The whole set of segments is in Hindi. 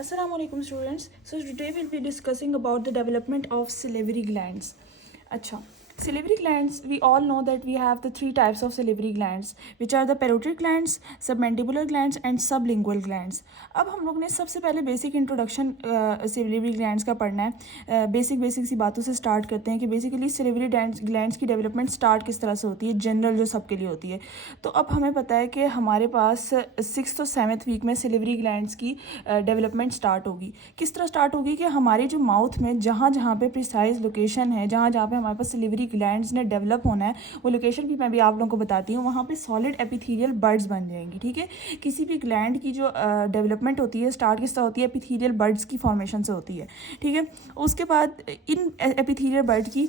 Assalamu alaikum students. So today we'll be discussing about the development of salivary glands. अच्छा, salivary glands, we all know that we have the three types of salivary glands, which are the parotid glands, submandibular glands and sublingual glands. अब हम लोग ने सबसे पहले बेसिक इंट्रोडक्शन सिलिवरी ग्लैंड्स का पढ़ना है. बेसिक सी बातों से स्टार्ट करते हैं कि बेसिकली सिलिवरी ग्लैंड्स की डेवलपमेंट स्टार्ट किस तरह से होती है, जनरल जो सबके लिए होती है. तो अब हमें पता है कि हमारे पास 6th और 7th वीक में सिलिवरी ग्लैंड्स की डेवलपमेंट स्टार्ट होगी. किस तरह स्टार्ट होगी कि हमारे जो माउथ में जहाँ जहाँ पे प्रिसाइज लोकेशन है, जहाँ जहाँ पे हमारे पास सिलिवरी ग्लैंड्स ने डेवलप होना है, वो लोकेशन भी मैं भी आप लोगों को बताती हूँ. वहाँ पे सॉलिड एपिथेलियल बड्स बन जाएंगी. ठीक है, किसी भी ग्लैंड की जो डेवलपमेंट होती है स्टार्ट किस तरह होती है, एपिथेलियल बड्स की फॉर्मेशन से होती है. ठीक है, उसके बाद इन एपिथेलियल बड की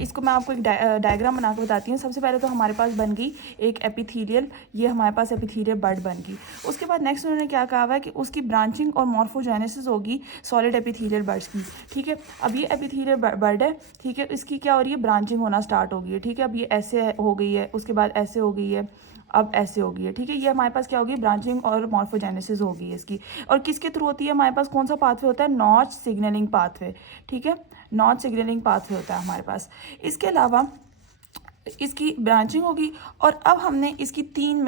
इसको मैं आपको एक डायग्राम बना के बताती हूँ. सबसे पहले तो हमारे पास बन गई एक एपिथेलियल, ये हमारे पास एपिथेलियल बड बन गई. उसके बाद नेक्स्ट उन्होंने क्या कहा हुआ है कि उसकी ब्रांचिंग और मॉर्फोजेनेसिस होगी सॉलिड एपिथेलियल बड्स की. ठीक है, अब ये एपिथेलियल बड है. ठीक है, इसकी क्या हो रही है, ब्रांचिंग होना स्टार्ट हो गई है. ठीक है, अब ये ऐसे हो गई है, उसके बाद ऐसे हो गई है, अब ऐसे हो गई है. ठीक है, ये हमारे पास क्या होगी, ब्रांचिंग और मॉर्फोजेनेसिस होगी इसकी. और किसके थ्रू होती है, हमारे पास कौन सा पाथवे होता है, नॉच सिग्नलिंग पाथवे. ठीक है, नॉच सिग्नलिंग पाथवे होता है हमारे पास. इसके अलावा इसकी ब्रांचिंग होगी. और अब हमने इसकी तीन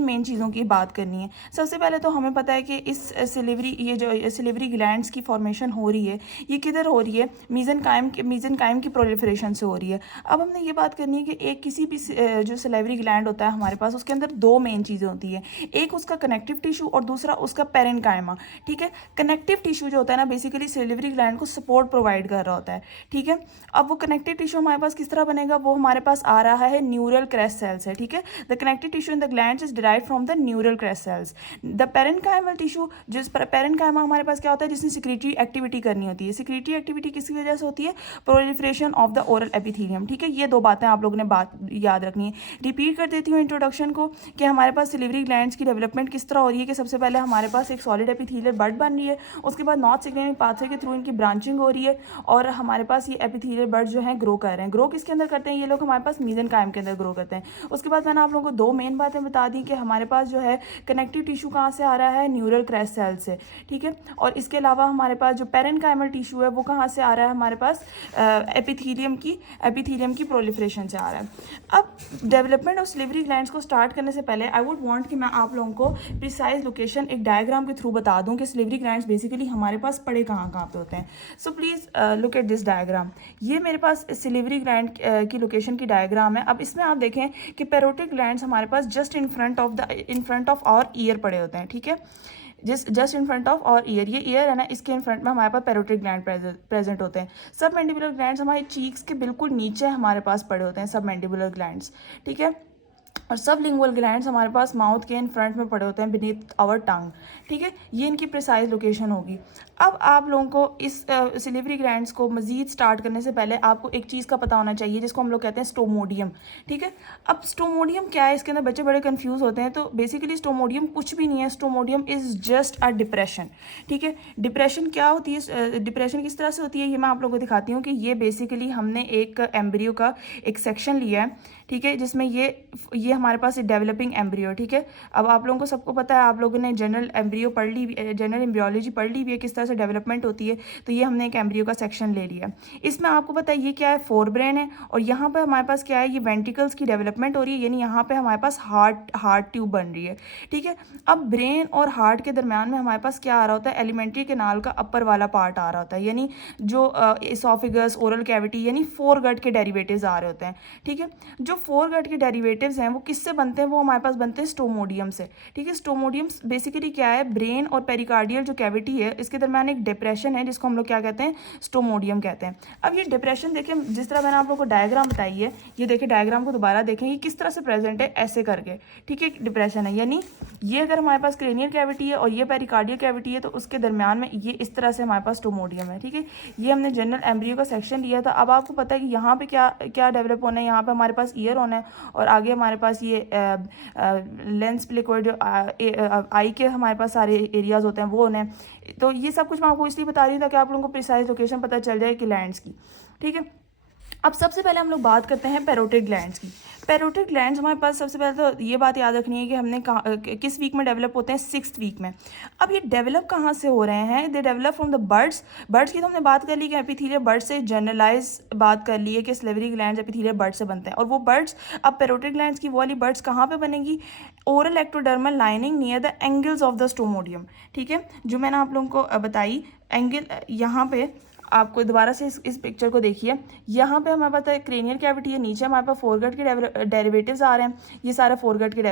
मेन चीज़ों की बात करनी है. सबसे पहले तो हमें पता है कि इस ये जो सिलिवरी ग्लैंड्स की फॉर्मेशन हो रही है, ये किधर हो रही है, मीजेनकाइम की प्रोलिफरेशन से हो रही है. अब हमने ये बात करनी है कि एक किसी भी जो सिलिवरी ग्लैंड होता है हमारे पास, उसके अंदर दो मेन चीज़ें होती है. एक उसका कनेक्टिव टिश्यू और दूसरा उसका पेरेन्काइमा. ठीक है, कनेक्टिव टिश्यू जो होता है ना, बेसिकली सिलिवरी ग्लैंड को सपोर्ट प्रोवाइड कर रहा होता है. ठीक है, अब वो कनेक्टिव टिश्यू हमारे पास किस तरह बनेगा, वो हमारे पास आ रहा है न्यूरल क्रेस्ट सेल्स है. ठीक है, the connective tissue in the glands is derived from the neural crest cells. The parenchymal tissue, जिस पेरेन्काइमा हमारे पास क्या होता है, जिसने सिक्रीटरी एक्टिविटी करनी होती है. सिक्रीटरी एक्टिविटी किसकी वजह से होती है, proliferation of the oral epithelium. ठीक है, ये दो बातें आप लोगों ने बात याद रखनी है. रिपीट कर देती हूँ इंट्रोडक्शन को कि हमारे पास सिलिवरी ग्लैंड्स की डेवलपमेंट किस तरह हो रही है कि सबसे पहले हमारे पास एक सॉलिड एपिथेलियल बड बन रही है, उसके बाद नॉर्थ सिग्नलिंग पाथवे के थ्रू इनकी ब्रांचिंग हो रही है और हमारे पास ये एपिथेलियल बड जो है ग्रो कर रहे हैं. ग्रो किसके अंदर करते हैं ये लोग, हमारे पास मीजेनकाइम के अंदर ग्रो करते हैं. उसके बाद मैंने आप लोगों को दो मेन बातें बता दी कि हमारे पास जो है कनेक्टिव टिश्यू कहाँ से आ रहा है, न्यूरल क्रेस्ट सेल से. ठीक है, और इसके अलावा हमारे पास जो पेरेन्काइमल टिश्यू है वो कहाँ से आ रहा है, हमारे पास एपिथेलियम की प्रोलिफरेशन से आ रहा है. अब डेवलपमेंट ऑफ सिलिवरी ग्लैंड्स को स्टार्ट करने से पहले आई वुड वांट कि मैं आप लोगों को प्रिसाइज लोकेशन एक डायग्राम के थ्रू बता दूं कि सिलिवरी ग्लैंड्स बेसिकली हमारे पास पड़े कहाँ कहाँ पे होते हैं. So please look at this diagram. ये मेरे पास सिलिवरी ग्लैंड की लोकेशन की डायग्राम है. अब इसमें आप देखें कि पेरोटिड ग्लैंड्स हमारे पास just in front of our ear पड़े होते हैं. ठीक है, just in front of our ear, ये ईयर है ना, इसके इन फ्रंट में हमारे पास पेरोटिड ग्लैंड प्रेजेंट होते हैं. सब मैंडिबुलर ग्लैंड्स हमारे चीक्स के बिल्कुल नीचे हमारे पास पड़े होते हैं, सब मैंडिबुलर ग्लैंड्स. ठीक है, और सब लिंगुअल ग्लैंड्स हमारे पास माउथ के इन फ्रंट में पड़े होते हैं, बीनीथ आवर टंग. ठीक है, ये इनकी प्रिसाइज लोकेशन होगी. अब आप लोगों को इस सिलिवरी ग्लैंड्स को मजीद स्टार्ट करने से पहले आपको एक चीज़ का पता होना चाहिए जिसको हम लोग कहते हैं स्टोमोडियम. ठीक है, अब स्टोमोडियम क्या है, इसके अंदर बच्चे बड़े कंफ्यूज होते हैं. तो बेसिकली स्टोमोडियम कुछ भी नहीं है. Stomodeum is just a depression. ठीक है, डिप्रेशन क्या होती है, डिप्रेशन किस तरह से होती है, ये मैं आप लोगों को दिखाती हूँ कि ये बेसिकली हमने एक एम्ब्रियो का एक सेक्शन लिया है. ठीक है, जिसमें ये हमारे पास डेवलपिंग एम्ब्रियो. ठीक है, अब आप लोगों को सबको पता है, आप लोगों ने जनरल एम्ब्रियो पढ़ ली, जनरल एम्ब्रियोलॉजी पढ़ ली भी है, किस तरह से डेवलपमेंट होती है. तो ये हमने एक एम्ब्रियो का सेक्शन ले लिया. इसमें आपको पता है ये क्या है, फोर ब्रेन है. और यहाँ पर हमारे पास क्या है, ये वेंटिकल्स की डेवलपमेंट हो रही है, यानी यहाँ पर हमारे पास हार्ट ट्यूब बन रही है. ठीक है, अब ब्रेन और हार्ट के दरम्यान में हमारे पास क्या आ रहा होता है, एलिमेंट्री कैनाल का अपर वाला पार्ट आ रहा होता है, यानी जो इसोफेगस, ओरल कैविटी, यानी फोर गट के डेरिवेटिव्स आ रहे होते हैं. ठीक है, जो फोर गट के डेरिवेटिव्स हैं वो किससे बनते हैं, वो हमारे पास बनते हैं स्टोमोडियम से. ठीक है, स्टोमोडियम बेसिकली क्या है, ब्रेन और पेरिकार्डियल जो कैविटी है इसके दरम्यान एक डिप्रेशन है जिसको हम लोग क्या कहते हैं, स्टोमोडियम कहते हैं. अब ये डिप्रेशन देखें, जिस तरह मैंने आप लोगों को डायग्राम बताई है, ये देखिए डायग्राम को दोबारा देखें, ये किस तरह से प्रेजेंट है, ऐसे करके. ठीक है, डिप्रेशन है, यानी ये अगर हमारे पास क्रेनियल कैविटी है और ये पेरिकार्डियल कैविटी है तो उसके दरम्यान में ये इस तरह से हमारे पास स्टोमोडियम है. ठीक है, ये हमने जनरल एम्ब्रियो का सेक्शन लिया था. अब आपको पता है कि यहाँ पे क्या क्या डेवलप होना है, यहाँ पे हमारे पास ईयर होना है और आगे हमारे पास ये लेंस लिक्विड जो आई के हमारे पास सारे एरियाज होते हैं वो होने हैं. तो ये सब कुछ मैं आपको इसलिए बता रही हूँ ताकि आप लोगों को प्रिसाइज लोकेशन पता चल जाए कि लैंड्स की. ठीक है, अब सबसे पहले हम लोग बात करते हैं पैरोटिड ग्लैंड्स की। पैरोटिड ग्लैंड्स हमारे पास सबसे पहले तो ये बात याद रखनी है कि हमने किस वीक में डेवलप होते हैं, 6th वीक में। अब ये डेवलप कहाँ से हो रहे हैं, they develop from the birds. Birds की तो हमने बात कर ली कि एपिथेलियल बर्ड से जनरलाइज बात कर ली है कि सिलेवरी ग्लैंड्स एपिथेलियल बर्ड से बनते हैं, और वो बर्ड्स, अब पैरोटिड ग्लैंड्स की वो वाली बर्ड्स कहाँ पे बनेंगी, oral ectodermal lining near the angles of the stomodeum. ठीक है, जो मैंने आप लोगों को बताई एंगल, यहाँ पे आपको दोबारा से इस पिक्चर को देखिए, यहाँ पे हमारे पास क्रेनियल कैविटी है, नीचे हमारे पास फोरगट के डेरिवेटिव्स आ रहे हैं, ये सारे फोरगट के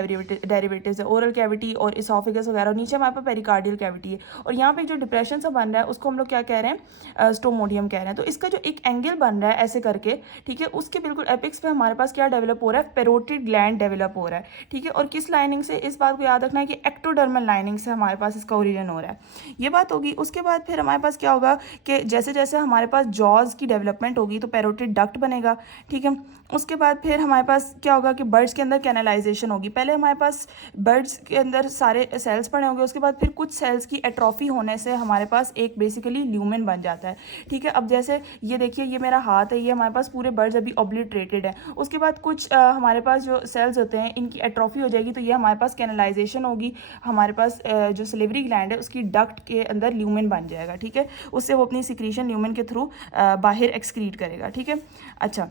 डेरिवेटिव्स है, ओरल कैविटी और इसोफेगस वगैरह, और नीचे हमारे पास पेरिकार्डियल कैविटी है, और यहाँ पे जो डिप्रेशन सा बन रहा है उसको हम लोग क्या कह रहे हैं, स्टोमोडियम कह रहे हैं। तो इसका जो एक एंगल बन रहा है ऐसे करके, ठीक है, उसके बिल्कुल एपिक्स पे हमारे पास क्या डेवलप हो रहा है, पैरोटिड ग्लैंड डेवलप हो रहा है। ठीक है, और किस लाइनिंग से, इस बात को याद रखना है कि एक्टोडर्मल लाइनिंग से हमारे पास इसका ओरिजिन हो रहा है, ये बात होगी। उसके बाद फिर हमारे पास क्या होगा कि जैसे जैसे हमारे पास जॉज की डेवलपमेंट होगी तो पैरोटिड डक्ट बनेगा। ठीक है, उसके बाद फिर हमारे पास क्या होगा कि बर्ड्स के अंदर कैनलाइजेशन होगी। पहले हमारे पास बर्ड्स के अंदर सारे सेल्स पड़े होंगे, उसके बाद फिर कुछ सेल्स की एट्रोफी होने से हमारे पास एक बेसिकली ल्यूमेन बन जाता है। ठीक है, अब जैसे ये देखिए, ये मेरा हाथ है, ये हमारे पास पूरे बर्ड्स अभी ऑब्लिटरेटेड है, उसके बाद कुछ हमारे पास जो सेल्स होते हैं इनकी एट्रोफी हो जाएगी, तो ये हमारे पास कैनलाइजेशन होगी, हमारे पास जो सिलेवरी ग्लैंड है उसकी डक्ट के अंदर ल्यूमेन बन जाएगा। ठीक है, उससे वो अपनी सिक्रीशन ल्यूमेन के थ्रू बाहर एक्सक्रीट करेगा। ठीक है, अच्छा,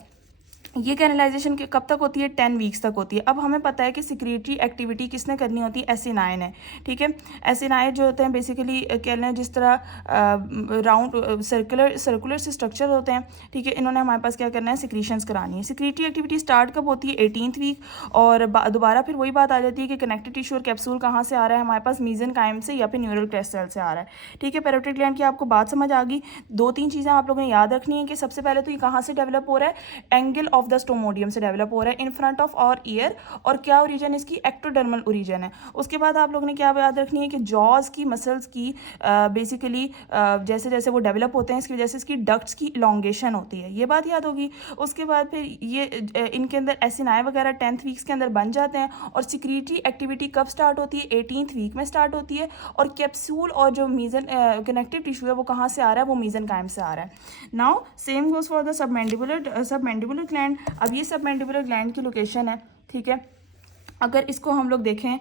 ये कैनलाइजेशन कब तक होती है, 10 वीक्स तक होती है। अब हमें पता है कि सिक्रेटरी एक्टिविटी किसने करनी होती है, एसिनाइन है। ठीक है, एसिनाइन जो होते हैं बेसिकली कह लें जिस तरह राउंड सर्कुलर से स्ट्रक्चर होते हैं। ठीक है, इन्होंने हमारे पास क्या करना है, सिक्रीशंस करानी है। सिक्रेटरी एक्टिविटी स्टार्ट कब होती है, 18th वीक, और दोबारा फिर वही बात आ जाती है कि कनेक्टिव टिश्यू और कैप्सूल कहाँ से आ रहा है, हमारे पास मीजेनकाइम से या फिर न्यूरल क्रेस्ट से आ रहा है। ठीक है, पैरोटिड ग्लैंड की आपको बात समझ आ गई। 2-3 चीज़ें आप लोगों ने याद रखनी है कि सबसे पहले तो ये कहाँ से डेवलप हो रहा है, एंगल ऑफ द स्टोमोडियम से डेवलप हो रहा है, इन फ्रंट ऑफ और ईयर, और क्या ओरिजिन इसकी, एक्टोडर्मल ओरिजिन है। उसके बाद आप लोगों ने क्या याद रखनी है कि जॉज की मसल्स की बेसिकली जैसे जैसे वो डेवलप होते हैं इसकी वजह से इसकी डक्ट्स की इलोंगेशन होती है, ये बात याद होगी। उसके बाद फिर ये इनके अंदर एसिनाई वगैरह 10th वीक्स के अंदर बन जाते हैं, और सिक्रेटरी एक्टिविटी कब स्टार्ट होती है, 18th वीक में स्टार्ट होती है, और कैप्सूल और जो मीजन कनेक्टिव टिश्यू है वो कहाँ से आ रहा है, वो मीजेनकाइम से आ रहा है। Now same goes for the submandibular gland. अब ये सबमैंडिबुलर ग्लैंड की लोकेशन है। ठीक है, अगर इसको हम लोग देखें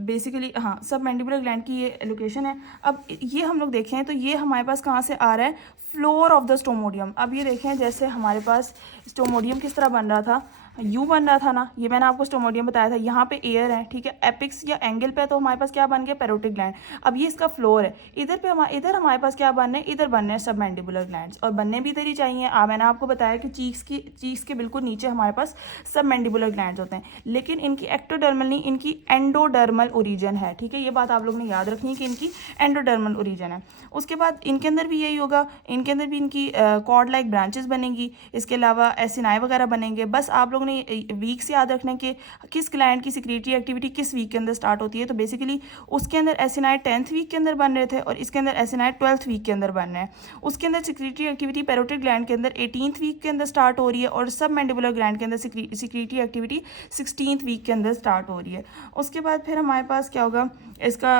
बेसिकली, हाँ, सबमैंडिबुलर ग्लैंड की ये लोकेशन है। अब ये हम लोग देखें तो ये हमारे पास कहाँ से आ रहा है, फ्लोर ऑफ द स्टोमोडियम। अब ये देखें जैसे हमारे पास स्टोमोडियम किस तरह बन रहा था, यू बन रहा था ना, ये मैंने आपको स्टोमोडियम बताया था, यहाँ पे एयर है। ठीक है, एपिक्स या एंगल पे तो हमारे पास क्या बन गया, पैरोटिड ग्लैंड। अब ये इसका फ्लोर है, इधर पे इधर हमारे पास क्या बन रहे हैं, इधर बन रहे हैं सबमैंडिबुलर ग्लैंड्स, और बनने भी इधर ही चाहिए। मैंने आपको बताया कि चीक्स के बिल्कुल नीचे हमारे पास सबमैंडिबुलर ग्लैंड्स होते हैं, लेकिन इनकी एक्टोडर्मल नहीं, इनकी एंडोडर्मल ओरिजिन है। ठीक है, ये बात आप लोगों ने याद रखनी है कि इनकी एंडोडर्मल ओरिजिन है। उसके बाद इनके अंदर भी यही होगा, इनके अंदर भी इनकी कॉर्ड लाइक ब्रांचेस बनेंगी, इसके अलावा एसिनाई वगैरह बनेंगे। बस आप लोगों ने वीक्स याद रखना है कि किस ग्लैंड की सिक्रेटरी एक्टिविटी किस वीक के अंदर स्टार्ट होती है। तो बेसिकली उसके अंदर एसिनाई 10th वीक के अंदर बन रहे थे, और इसके अंदर एसिनाई 12th वीक के अंदर बन रहे हैं। उसके अंदर सिक्रेटरी एक्टिविटी पैरोटिड ग्लैंड के अंदर 18th वीक के अंदर स्टार्ट हो रही है, और सब मैंडिबुलर ग्लैंड के अंदर सिक्रेटरी एक्टिविटी 16th वीक के अंदर स्टार्ट हो रही है। उसके बाद फिर हमारे पास क्या होगा, इसका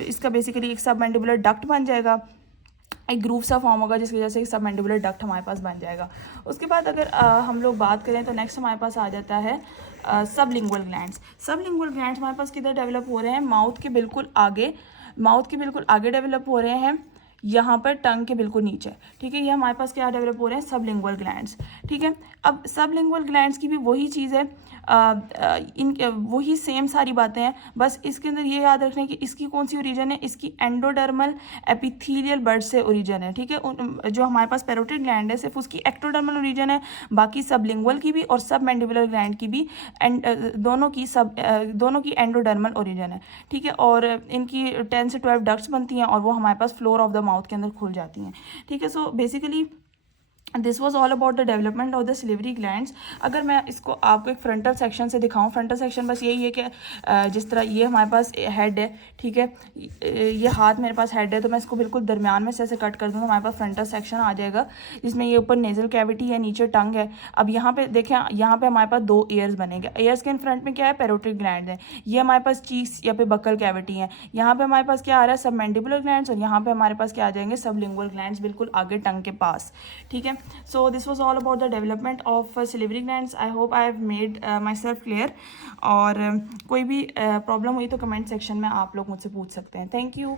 इसका बेसिकली एक सब मैंडिबुलर डक्ट बन जाएगा, एक ग्रूव सा फॉर्म होगा जिसकी वजह से एक सब मैंडिबुलर डक्ट हमारे पास बन जाएगा। उसके बाद अगर हम लोग बात करें तो नेक्स्ट हमारे पास आ जाता है सबलिंगुअल ग्लैंड्स। सबलिंगुअल ग्लैंड्स हमारे पास किधर डेवलप हो रहे हैं, माउथ के बिल्कुल आगे डेवलप हो रहे हैं, यहाँ पर टंग के बिल्कुल नीचे। ठीक है, ये हमारे पास क्या डेवलप हो रहे हैं, सबलिंगुअल ग्लैंड्स। ठीक है, अब सबलिंगुअल ग्लैंड्स की भी वही चीज़ है, वही सेम सारी बातें हैं, बस इसके अंदर ये याद रखना है कि इसकी कौन सी ओरिजिन है, इसकी एंडोडर्मल एपिथेलियल बर्ड से ओरिजिन है। ठीक है, जो हमारे पास पैरोटिड ग्लैंड है सिर्फ उसकी एक्टोडर्मल ओरिजिन है, बाकी सबलिंगुअल की भी और सब मैंडिबुलर ग्लैंड की भी दोनों की एंडोडर्मल ओरिजिन है। ठीक है, और इनकी 10 से 12 डक्ट्स बनती हैं, और वो हमारे पास फ्लोर ऑफ द माउथ के अंदर खुल जाती हैं। ठीक है, so basically this was all about the development of the salivary glands. अगर मैं इसको आपको एक फ्रंटल सेक्शन से दिखाऊं, फ्रंटल सेक्शन बस यही है कि जिस तरह ये हमारे पास हेड है, ठीक है, ये हाथ मेरे पास हेड है, तो मैं इसको बिल्कुल दरमियान में से ऐसे कट कर दूँ तो हमारे पास फ्रंटल सेक्शन आ जाएगा, जिसमें ये ऊपर नेजल कैविटी है, नीचे टंग है। अब यहाँ पे देखें, यहाँ पे हमारे पास 2 ईयर्स बनेंगे, ईयर्स के इन फ्रंट में क्या है, पैरोटिड ग्लैंड है, ये हमारे पास चीक्स या पे बक्कल कैविटी है, यहाँ पे हमारे पास क्या आ रहा है, सब मैंडिबुलर ग्लैंड्स, और यहाँ पे हमारे पास क्या आ जाएंगे, सबलिंगुअल ग्लैंड्स बिल्कुल आगे टंग के पास। ठीक है, so this was all about the development of salivary glands. I hope I have made my self clear. और कोई भी प्रॉब्लम हुई तो कमेंट सेक्शन में आप लोग मुझसे पूछ सकते हैं. Thank you.